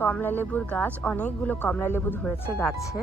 কমলা লেবুর গাছ অনেকগুলো কমলা লেবু ধরেছে গাছে।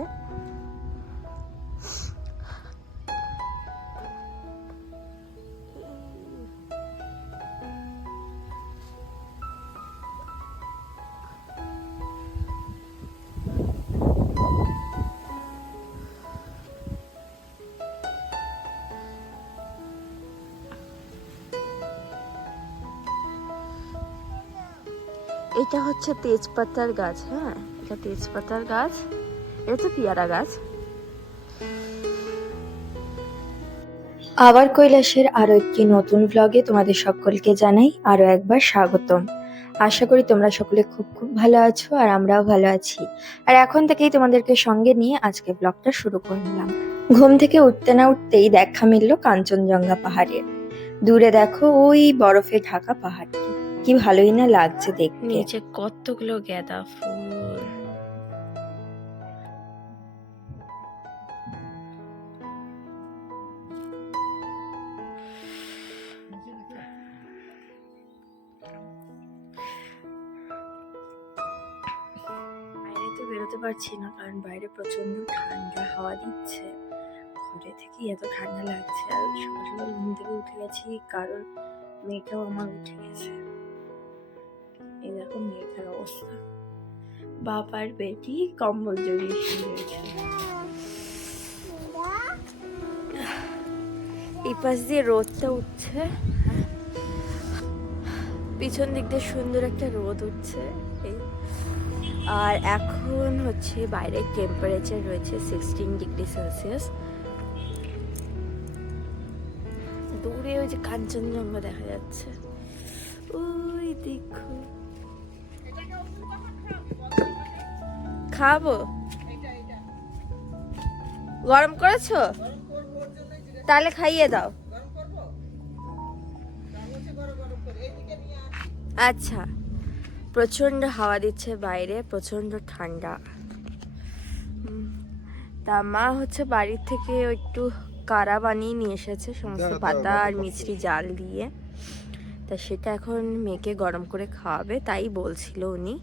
এটা হচ্ছে তেজপাতার গাছ হ্যাঁ? এটা তেজপাতার গাছ, এটা তো পেয়ারা গাছ। আবার কৈলাসের আরও একটি নতুন ভ্লগে তোমাদের সকলকে জানাই আরও একবার স্বাগতম। আশা করি তোমরা সকলে খুব খুব ভালো আছো আর আমরাও ভালো আছি। আর এখন থেকেই তোমাদেরকে সঙ্গে নিয়ে আজকে ব্লগটা শুরু করলাম। ঘুম থেকে উঠতে না উঠতেই দেখা মিলল কাঞ্চনজঙ্ঘা পাহাড়ের দূরে দেখো ওই বরফে ঢাকা পাহাড়টি। কি ভালোই না লাগছে দেখতে। নিচে কতগুলো গাঁদা ফুল। বেরোতে পারছি না, কারণ বাইরে প্রচণ্ড ঠান্ডা, হাওয়া দিচ্ছে। ঘরে থেকে এত ঠান্ডা লাগছে, আর সকাল সকাল ঘুম থেকে উঠে গেছি, কারণ মেয়েটাও আমার উঠে গেছে। দেখো মেয়েটার অবস্থা। বাবার বেটি কম্বল জড়িয়ে শুয়ে রয়েছে। এই পাশ দিয়ে রোদটা উঠছে। পিছন দিক দিয়ে সুন্দর একটা রোদ উঠছে। আর এখন হচ্ছে বাইরের টেম্পারেচার রয়েছে সিক্সটিন ডিগ্রি সেলসিয়াস দূরে ওই যে কাঞ্চনজঙ্ঘা দেখা যাচ্ছে। ওই দেখো খাব? গরম করেছ? তাহলে খাইয়ে দাও। আচ্ছা প্রচণ্ড হাওয়া দিচ্ছে বাইরে প্রচণ্ড ঠান্ডা। তা মা হচ্ছে বাড়ির থেকে একটু কারা বানিয়ে নিয়ে এসেছে সমস্ত পাতা আর মিছরি জাল দিয়ে। তা সেটা এখন মেয়েকে গরম করে খাওয়াবে তাই বলছিল উনি।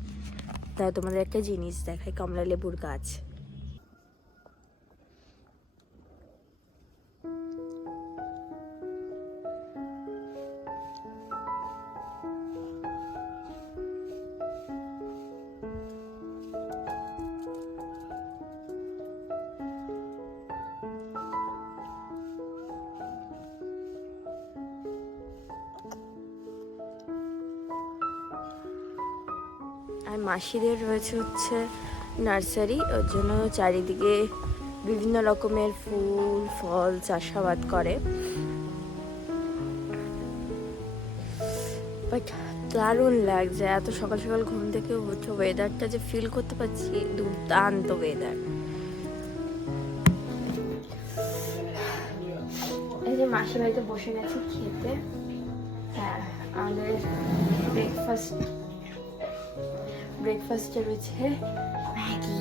তা তোমাদের একটা জিনিস দেখাই কমলা লেবুর গাছ। আর মাসিদের রয়েছে হচ্ছে নার্সারি, ওর জন্য চারিদিকে বিভিন্ন রকমের ফুল, ফল চাষাবাদ করে। বাট দারুণ লাগছে, এত সকাল সকাল ঘুম থেকে উঠে ওয়েদারটা যে ফিল করতে পারছি, দুর্দান্ত ওয়েদার এই যে মাসি বাড়িতে বসে গেছে খেতে। হ্যাঁ আমাদের ব্রেকফাস্ট ব্রেকফাস্টে রয়েছে? ম্যাগি।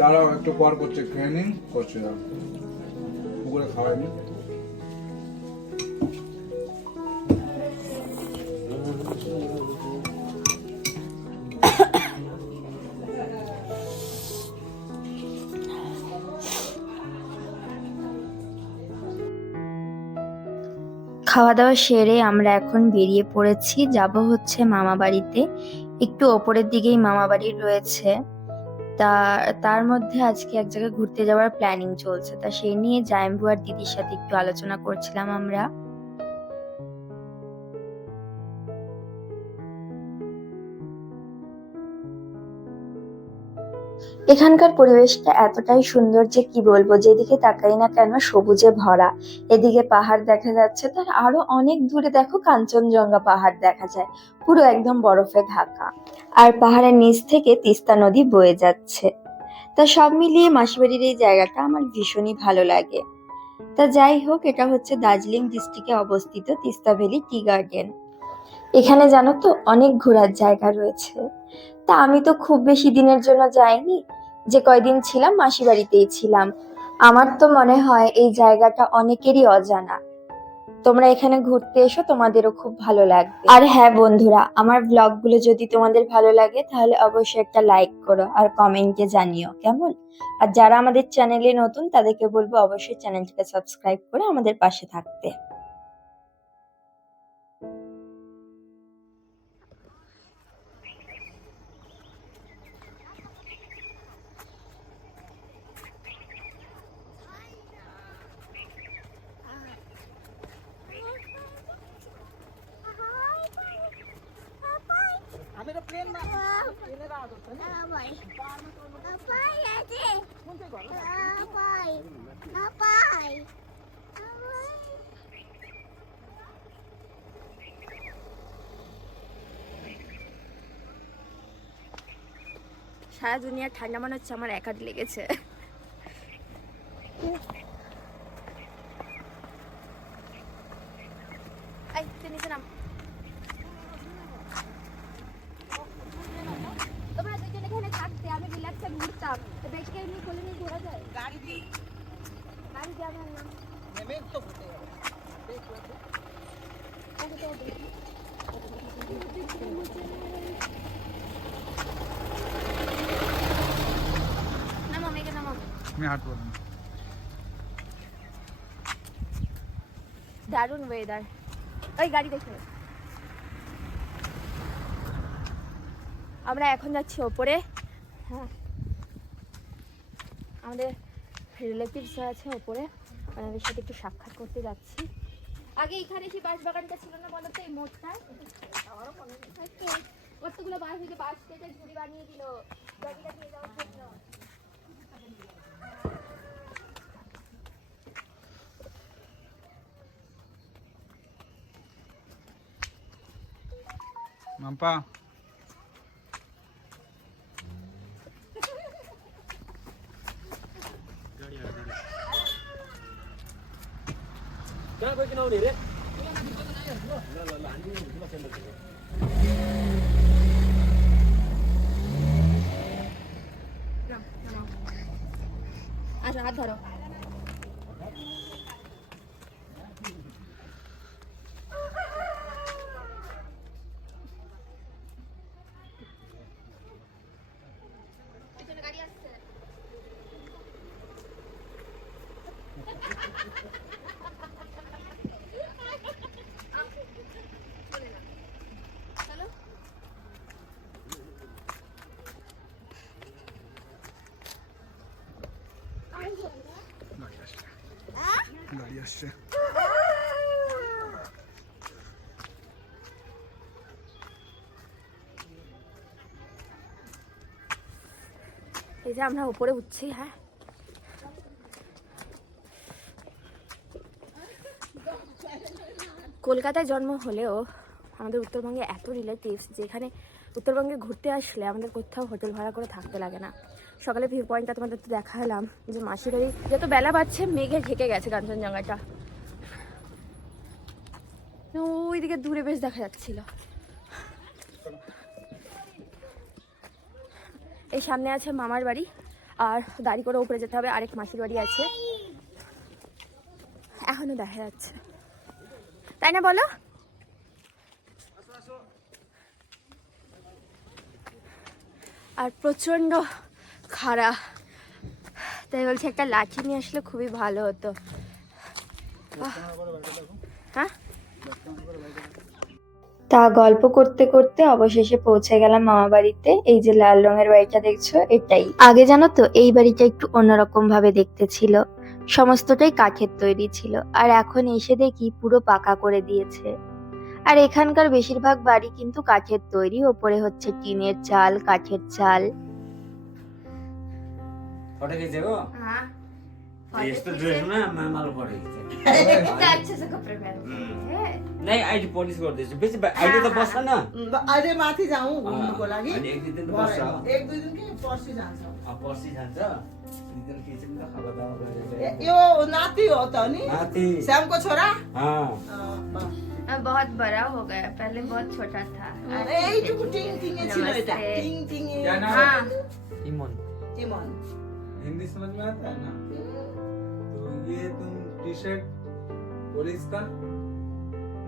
দাঁড়াও একটু পর করছে নিন করছে দাও পুকুরে খাওয়াইনি। খাওয়া দাওয়া সেরে আমরা এখন বেরিয়ে পড়েছি। যাব হচ্ছে মামা বাড়িতে। একটু ওপরের দিকেই মামা বাড়ি রয়েছে। তা, তার মধ্যে আজকে এক জায়গায় ঘুরতে যাওয়ার প্ল্যানিং চলছে। তা সেই নিয়ে জায়ম্বু আর দিদির সাথে একটু আলোচনা করছিলাম আমরা। এখানকার পরিবেশটা এতটাই সুন্দর যে কি বলব, যেদিকে তাকাই না কেন সবুজে ভরা। এদিকে পাহাড় দেখা যাচ্ছে, তার আরও অনেক দূরে দেখো কাঞ্চনজঙ্ঘা পাহাড় দেখা যায়, পুরো একদম বরফে ঢাকা। আর পাহাড়ের নিচ থেকে তিস্তা নদী বয়ে যাচ্ছে। তা সব মিলিয়ে মাসিবাড়ির এই জায়গাটা আমার ভীষণই ভালো লাগে। তা যাই হোক, এটা হচ্ছে দার্জিলিং ডিস্ট্রিক্টে অবস্থিত তিস্তা ভ্যালি টি গার্ডেন। এখানে জানো তো অনেক ঘোরার জায়গা রয়েছে। তা আমি তো খুব বেশি দিনের জন্য যাইনি, যে কয়দিন ছিলাম মাসি বাড়িতেই ছিলাম। আমার তো মনে হয় এই জায়গাটা অনেকেরই অজানা। তোমরা এখানে ঘুরতে এসো, তোমাদেরও খুব ভালো লাগবে। আর হ্যাঁ বন্ধুরা, আমার ব্লগগুলো যদি তোমাদের ভালো লাগে, তাহলে অবশ্যই একটা লাইক করো আর কমেন্টে জানিও, কেমন? আর যারা আমাদের চ্যানেলে নতুন, তাদেরকে বলব অবশ্যই চ্যানেলটাকে সাবস্ক্রাইব করে আমাদের পাশে থাকতে। সারা দুনিয়ার ঠান্ডা মনে হচ্ছে আমার একাট লেগেছে এই, তুই নিচে নাম। তোমরা দুজন এখানে থাকতে, আমি relax এ ঘুরতাম। তো ব্যাগটা এমনি খুলে নিয়ে ঘোরা যায়? গাড়ি দিয়ে আমার নাম। নামো, মেঘে নামো। আমি হাঁটবো দারুণ ওয়েদার ওই গাড়ি দেখে আমরা এখন যাচ্ছি ওপরে। হ্যাঁ। আমাদের রিলেটিভস আছে ওপরে। ওনাদের সাথে একটু সাক্ষাৎ করতে যাচ্ছি। আগে এখানে সেই বাঁশ বাগানটা ছিল না বলো তো এই মোড়টা? কতগুলো বাঁশ থেকে বাঁশ কেটে ঝুড়ি বানিয়ে দিল গাড়িটা নিয়ে যাওয়ার জন্য। মাম্পা। আসো হাত ধরো পেছনে গাড়ি আসছে এই যে আমরা উপরে উঠছি হ্যাঁ? কলকাতায় জন্ম হলেও আমাদের উত্তরবঙ্গে এত রিলেটিভস যেখানে উত্তরবঙ্গে ঘুরতে আসলে আমাদের কোথাও হোটেল ভাড়া করে থাকতে লাগে না। সকালে ভিউ পয়েন্টটা তোমাদের তো দেখালাম, যে মাসির বাড়ি। যত বেলা বাড়ছে মেঘে ঢেকে গেছে কাঞ্চনজঙ্ঘাটা। ওইদিকে দূরে বেশ দেখা যাচ্ছিল। এই সামনে আছে মামার বাড়ি, আর গাড়ি করে উপরে যেতে হবে, আরেক মাসির বাড়ি আছে। এখনও দেখা যাচ্ছে। তাই না বলো? আর প্রচণ্ড খাড়া। তাই বলছি, একটা লাঠি নিয়ে আসলে খুবই ভালো হতো। হ্যাঁ? তা গল্প করতে করতে অবশেষে পৌঁছে গেলাম মামা বাড়িতে। এই যে লাল রঙের বাড়িটা দেখছ, এটাই। আগে জানো তো, এই বাড়িটা একটু অন্যরকম ভাবে দেখতে ছিল। সমস্তটাই কাঠের তৈরি ছিল। আর এখন এসে দেখি পুরো পাকা করে দিয়েছে। আর এখানকার বেশিরভাগ বাড়ি কিন্তু কাঠের তৈরি ওপরে হচ্ছে টিনের চাল কাঠের চাল ওটা গেছে গো হ্যাঁ यस्तो ड्रेस न मामाले पठाएको छ इतना अच्छे से कपड़े पहनते हैं नै अहिले पोलिस गर्दैछु बेसी भए- अहिले त बस्छ न अहिले माथि जाउँ घुम्नुको लागि अनि एक दुई दिन त बस्छ एक दुई दिन कि पर्सि जान्छ अब पर्सि जान्छ दुई दिन किचन त खावादावा गरेर ए- यो नाति हो त नि माथि श्यामको छोरा अँ, अँ, ब- अब बहुत बड़ा हो गया पहले बहुत छोटा था आज এইটুকু টিং টিঙে ছিল এটা नमस्ते। টিং টিঙে क्या नाम हाँ টিমন हिंदी समझ में आता है ना तो ये तुम टी शर्ट पुलिस का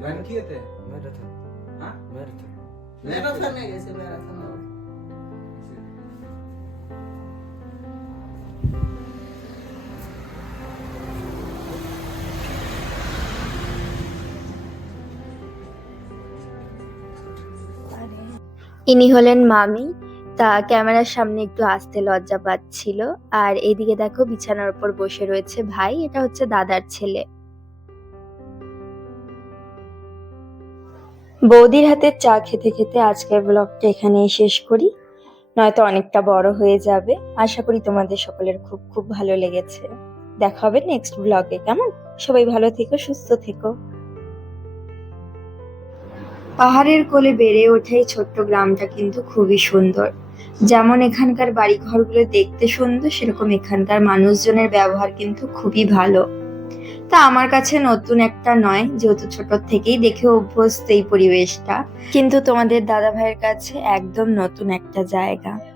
रन किए थे म्याराथन हाँ म्याराथन ম্যারাথনে গেছে ম্যারাথন ইনি হলেন মামি। তা ক্যামেরার সামনে একটু আসতে লজ্জা পাচ্ছিল। আর এদিকে দেখো বিছানার উপর বসে রয়েছে ভাই, এটা হচ্ছে দাদার ছেলে। বৌদির হাতের চা খেতে খেতে আজকের ব্লগটা এখানেই শেষ করি। নয়তো অনেকটা বড় হয়ে যাবে। আশা করি তোমাদের সকলের খুব খুব ভালো লেগেছে। দেখা হবে নেক্সট ব্লগে কেমন? সবাই ভালো থেকো, সুস্থ থেকো। পাহাড়ের কোলে বেড়ে ওঠে এই ছোট্ট গ্রামটা কিন্তু খুবই সুন্দর। যেমন এখানকার বাড়িঘরগুলো দেখতে সুন্দর, সেরকম এখানকার মানুষজনের ব্যবহার কিন্তু খুবই ভালো। তা আমার কাছে নতুন একটা নয়, যেহেতু ছোট থেকেই দেখে অভ্যস্ত এই পরিবেশটা। কিন্তু তোমাদের দাদা ভাইয়ের কাছে একদম নতুন একটা জায়গা।